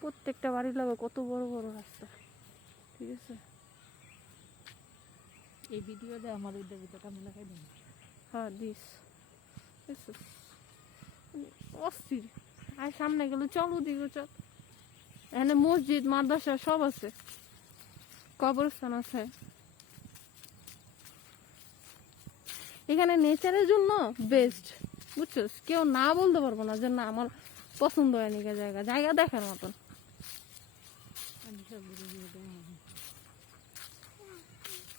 প্রত্যেকটা বাড়ির লাগে কত বড় বড় রাস্তা, ঠিক আছে। এই ভিডিও দে আমার ওই দেবতা আমি লাগাই দিই। হ্যাঁ দিস অস্থির। আর সামনে গেলে চল ওদিকে চল, এখানে মসজিদ মাদ্রাসা সব আছে, কবরস্থান আছে। এখানে নেচারের জন্য বেস্ট, বুঝছিস, কেউ না বলতে পারবো না যে না আমার পছন্দ হয়নি জায়গা, জায়গা দেখার মতন। আমি সব ভিডিও দেই।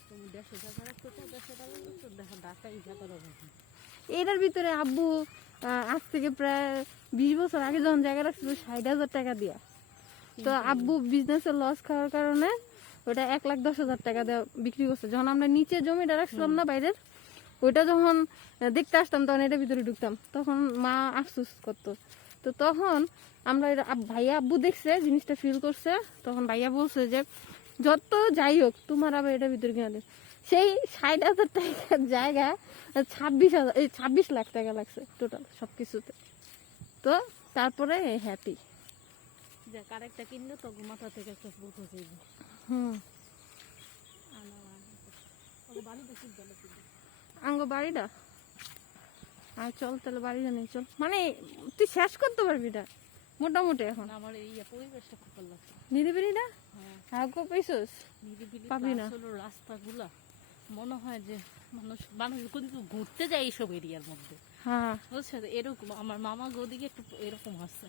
তুমি দেশে যাবার তো দেশে যাবার তো দেখা ঢাকায় যাবার হবে। এটার ভিতরে আব্বু আজ থেকে প্রায় 20 বছর আগে যখন জায়গা রাখছিল 60,000 টাকা দিয়া, তো আব্বু বিজনেসের লস খাওয়ার কারণে ওটা 1,10,000 টাকা দেওয়া বিক্রি করছে। যখন আমরা নিচে জমিটা রাখছিলাম না বাইরের, ওইটা যখন দেখতে আসতাম তখন এটার ভিতরে ঢুকতাম, তখন মা আফসোস করতো। তো তখন আমরা ভাইয়া আব্বু দেখছে জিনিসটা ফিল করছে, তখন ভাইয়া বলছে যে যত যাই হোক তোমার আবার এটার ভিতরে কিনা দেয়। সেই 60,000 টাকার জায়গা 26 লাখ টাকা লাগছে টোটাল সবকিছুতে। তো তারপরে হ্যাপি যে কারেক্টটা কিনলে তো মাথা থেকে একটা বুঝে যাইবে। আঙ্গ বাড়িটা আর চল তাহলে বাড়ি জানি চল, মানে তুই শেষ করতে পারবি না মোটামুটি এখন। আমার এই পরিবেশটা খুব ভালো লাগছে, নিরিবিলিটা। হ্যাঁ গো পাইছস, নিরিবিলি পাবি না। হলো রাস্তাগুলা মনে হয় যে মানুষ কিন্তু ঘুরতে যায় এইসব এরিয়ার মধ্যে। হ্যাঁ বুঝছো, এরকম আমার মামা ওদিকে একটু এরকম আছে।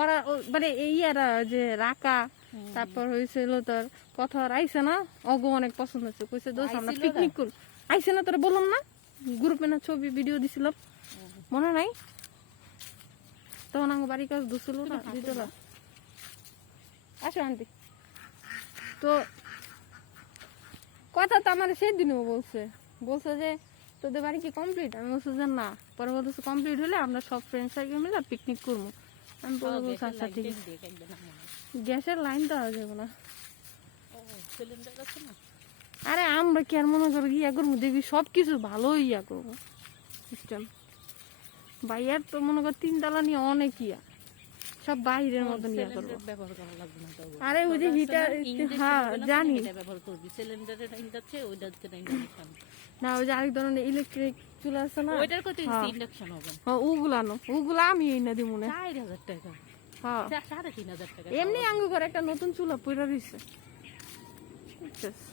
ওরা মানে ইয়ারা যে রাকা, তারপর হয়েছিল তোর কথা আইসে না, অগো অনেক পছন্দ হচ্ছে, কইছে দোষ আমরা পিকনিক করব। আইসে না তোরা বললাম না, গ্রুপে না ছবি ভিডিও দিছিলাম, মনে নাই? তখন আমার বাড়ির কাছে দুছিল না, দিতলা। আসো আন্টি। তো কথা তো আমার সেদিনও বলছে যে তোদের বাড়ি কি কমপ্লিট? আমি বলছি যে না। পরে বলতেছে কমপ্লিট হলে আমরা সব ফ্রেন্ড সার্কেল মিলে পিকনিক করবো। আমি পরে বলছি আচ্ছা ঠিক আছে। গ্যাসের লাইন তো আর যাবো না। আরে আমরা কি আর মনে করো ইয়া করবো, দেখবি সবকিছু ভালো ইয়া করবো সিস্টেম। ভাইয়ার তো মনে কর 3 তলা নিয়ে অনেক ইয়া, সব বাইরের মতন ইয়া করবো। আরে ওই যে হিটার, হ্যাঁ জানি না, ওই যে আরেক ধরনের ইলেকট্রিক চুলা আছে না, ওগুলা আমি এই না দিব না। 4,000 টাকা, হ্যাঁ 3,500 টাকা। এমনি আঙ্গু করে একটা নতুন চুলা পয়রা দিছে।